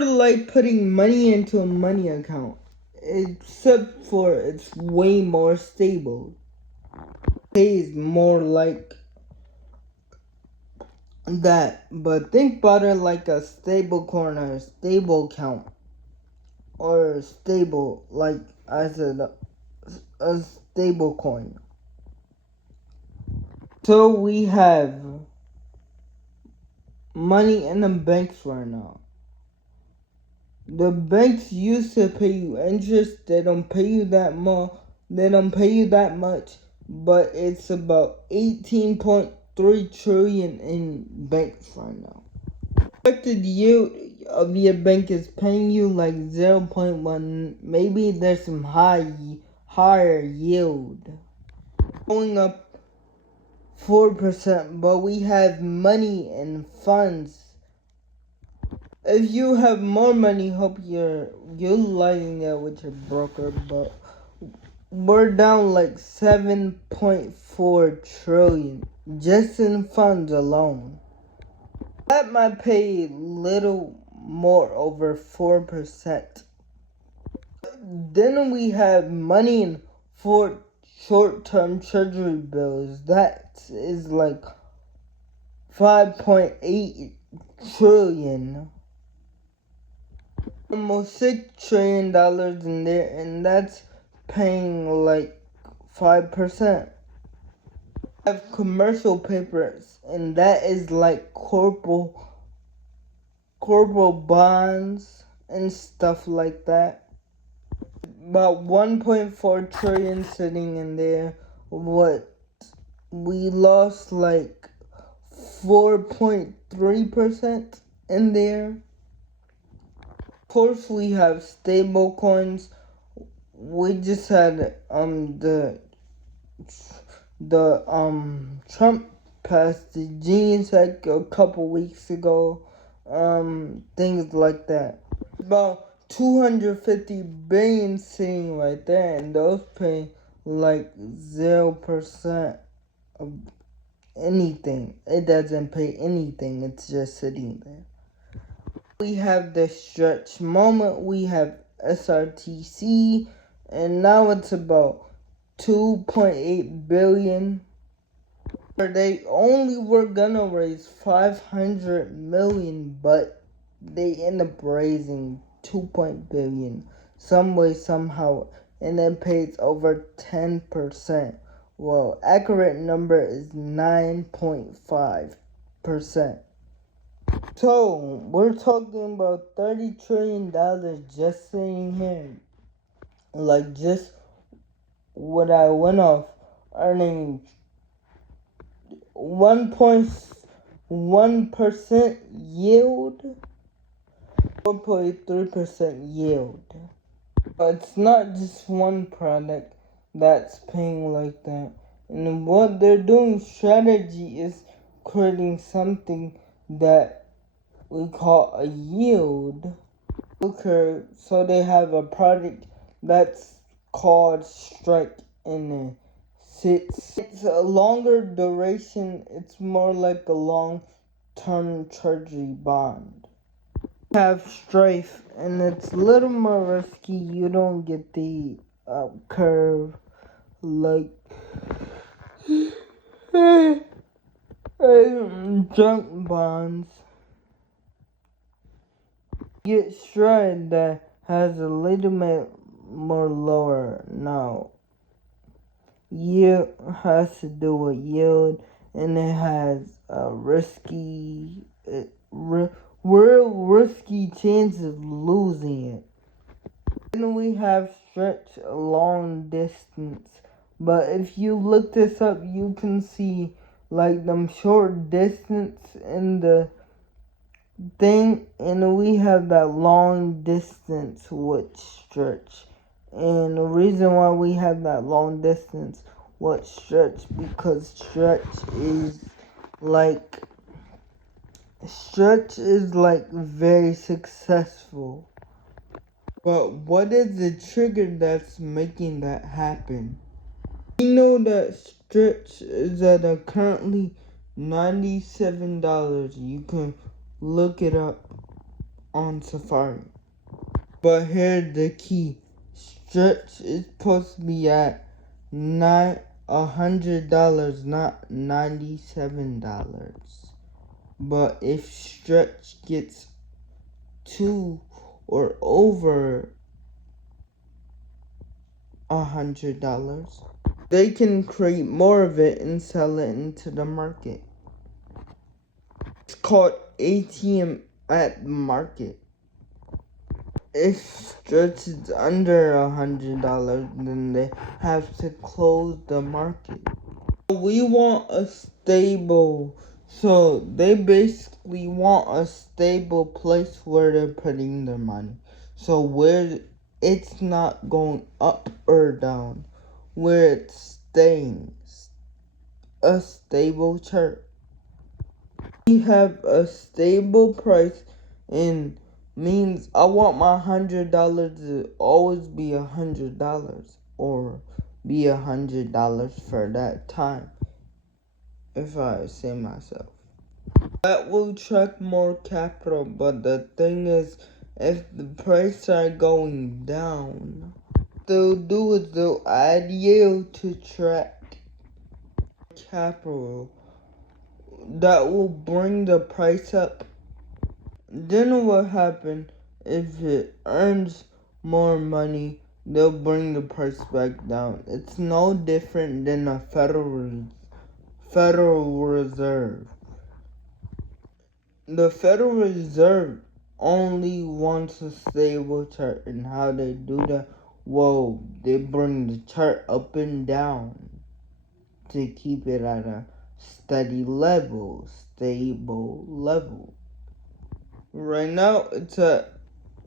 Like putting money into a money account, except for it's way more stable. Pays more like that, but think about it like a stable coin or a stable account, or stable like I said, a stable coin. So we have money in the banks right now. The banks used to pay you interest. They don't pay you that much. They don't pay you that much, but it's about 18.3 trillion in banks right now. Expected yield of your bank is paying you like 0.1. Maybe there's some higher yield, going up 4%. But we have money and funds. If you have more money, hope you're utilizing it with your broker. But we're down like 7.4 trillion just in funds alone. That might pay little more over 4%. Then we have money in for short-term treasury bills. That is like 5.8 trillion. Almost $6 trillion in there, and that's paying like 5%. Have commercial papers, and that is like corporate bonds and stuff like that. About 1.4 trillion sitting in there. What we lost like 4.3% in there. Of course, we have stable coins. We just had Trump passed the Genius Act a couple weeks ago. Things like that. About 250 billion sitting right there, and those pay like 0% of anything. It doesn't pay anything. It's just sitting there. We have the stretch moment. We have SRTC, and now it's about 2.8 billion. They only were gonna raise 500 million, but they end up raising 2 billion some way somehow, and it pays over 10%. Well, accurate number is 9.5%. So we're talking about $30 trillion just sitting here. Like just what I went off, earning 1.1% yield, 4.3% yield. It's not just one product that's paying like that. And what they're doing strategy is creating something that we call a yield curve. So they have a product that's called Strike, and it's a longer duration. It's more like a long-term treasury bond. Have Strafe, and it's a little more risky. You don't get the curve like junk bonds. Get Stride that has a little bit more lower now. Yield has to do with yield, and it has a real risky chance of losing it. Then we have stretch long distance, but if you look this up, you can see like them short distance in the thing, and we have that long distance with stretch. And the reason why we have that long distance with stretch, because stretch is like very successful. But what is the trigger that's making that happen? We know that stretch is at a currently $97. You can look it up. on Safari. But here's the key. Stretch is supposed to be at $100, not $97. But if Stretch gets to or over $100, they can create more of it and sell it into the market. It's called ATM at market. If Stretch is under $100, then they have to close the market. We want a stable, so they basically want a stable place where they're putting their money. So where it's not going up or down, where it's staying, a stable chart. We have a stable price and means I want my $100 to always be $100 or be $100 for that time, if I say myself. That will track more capital, but the thing is, if the prices are going down, they'll do is they'll add yield to track capital. That will bring the price up. Then what happen if it earns more money, they'll bring the price back down. It's no different than a Federal Reserve. The Federal Reserve only wants a stable chart, and how they do that? Well, they bring the chart up and down to keep it at a stable level. Right now, it's at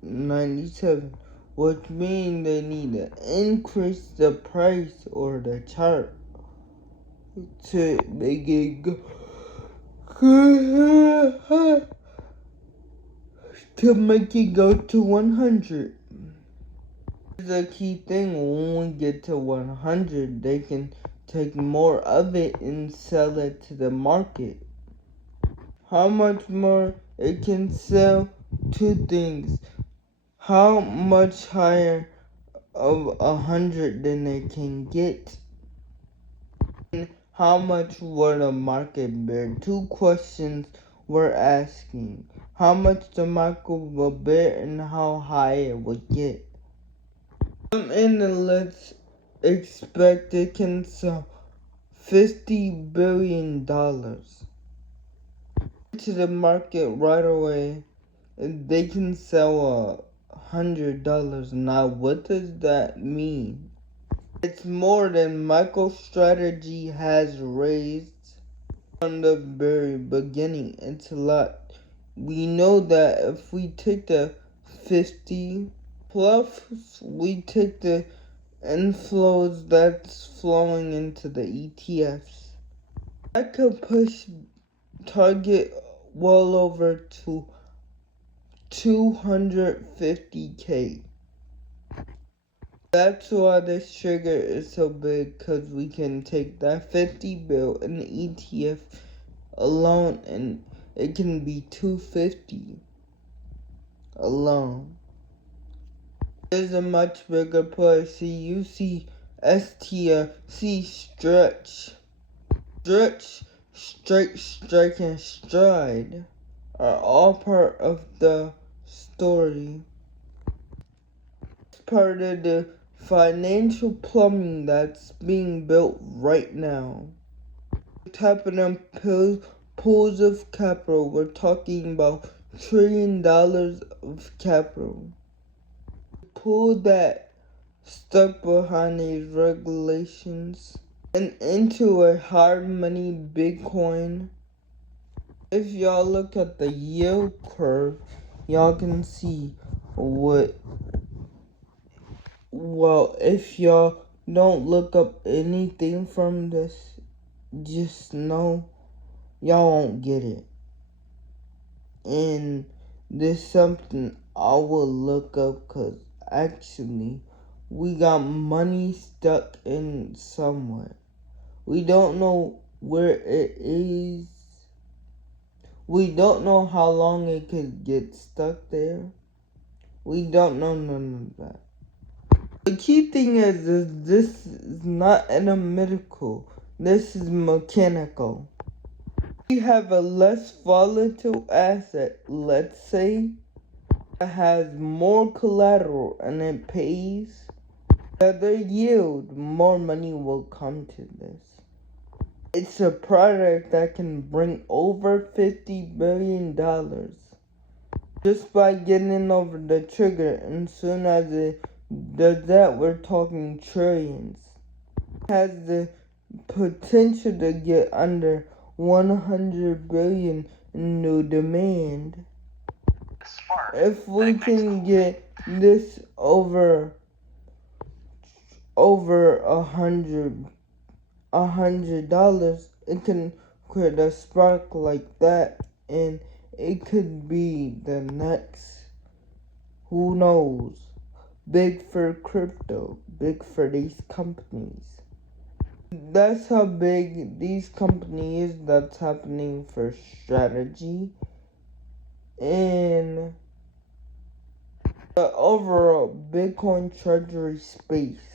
97, which means they need to increase the price or the chart to make it go to make it go to 100. The key thing, when we get to 100, they can take more of it and sell it to the market. How much more it can sell? Two things. How much higher of 100 than they can get? And how much would the market bear? Two questions we're asking. How much the market will bear and how high it would get. Some analysts expect it can sell $50 billion to the market right away. They can sell $100. Now, what does that mean? It's more than MicroStrategy has raised from the very beginning. It's a lot. We know that if we take the 50 plus, we take the inflows that's flowing into the ETFs, I could push target well over to 250K. That's why this trigger is so big, because we can take that 50 bill in the ETF alone and it can be 250 alone. There's a much bigger play. See, you see see Stretch, Strike, and Stride are all part of the story. It's part of the financial plumbing that's being built right now. Tapping on pools of capital. We're talking about $1 trillion of capital. Pool that stuck behind these regulations and into a hard money Bitcoin. If y'all look at the yield curve, y'all can see well, if y'all don't look up anything from this, just know y'all won't get it. And this something I will look up, because actually we got money stuck in somewhere. We don't know where it is. We don't know how long it could get stuck there. We don't know none of that. The key thing is this is not analytical. This is mechanical. We have a less volatile asset, let's say, that has more collateral and it pays better yield, more money will come to this. It's a product that can bring over $50 billion just by getting over the trigger, and soon as it does that, we're talking trillions. It has the potential to get under 100 billion in new demand. If we can get this over $100, it can create a spark like that, and it could be the next, who knows, big for crypto, big for these companies. That's how big these companies, that's happening for strategy and the overall Bitcoin treasury space.